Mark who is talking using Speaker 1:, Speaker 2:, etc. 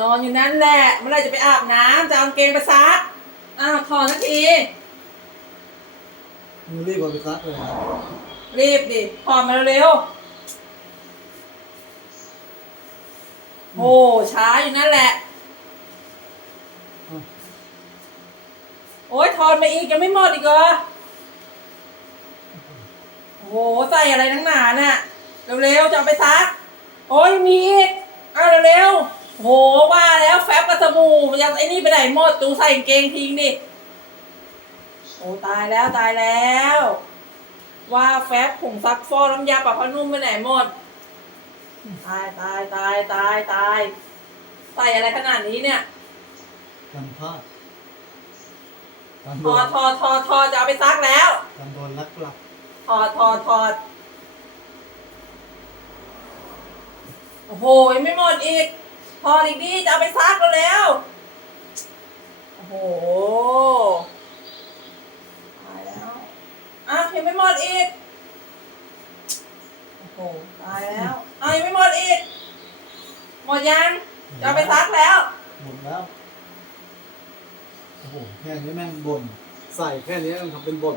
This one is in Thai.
Speaker 1: นอนอยู่นั่นแหละเมื่อไหรจะไปอาบน้ำจะเอากางเกงไปซักอ้าวถอดสักที
Speaker 2: มึงรีบเอาไปซักเลยนะ
Speaker 1: รีบดิถอดมาเร็วๆโอ้ช้าอยู่นั่นแหละ
Speaker 2: อะ
Speaker 1: โอ้ยถอดมาอีกยังไม่หมดอีกเหรอโอ้โหใส่อะไรทั้งหนาน่ะเร็วๆจะเอาไปซัก โอ้ยมีอีกเอาเร็วๆโหว่า ยังไอ้นี่ไปไหนหมดตูใส่กางเกงทิ้งดิโอ้ตายแล้วตายแล้ว ว่าแฟบผงซักฟอกน้ำยาปรับผ้านุ่มไปไหนหมด ตายตายตายตายตายใส่อะไรขนาดนี้เนี่ย
Speaker 2: กันพลาดกัน
Speaker 1: ท
Speaker 2: โด
Speaker 1: อนทอทอทอจะเอาไปซักแล้ว
Speaker 2: กันโดนลักหลับ
Speaker 1: ถอดถอดถอดโอ้โหยังไม่หมดอีกถอดอีกดิจะเอาไปซักแล้วแล้วโอ้โหตายแล้วอะ ยังไม่หมดอีก โอ้โห ตายแล้วอะยังไม่หมดอีก หมดยังจะเอาไปซักแล้ว
Speaker 2: หมดแล้ว โอ้โห แค่นี้แม่งบ่น ใส่แค่นี้มันทำเป็นบ่น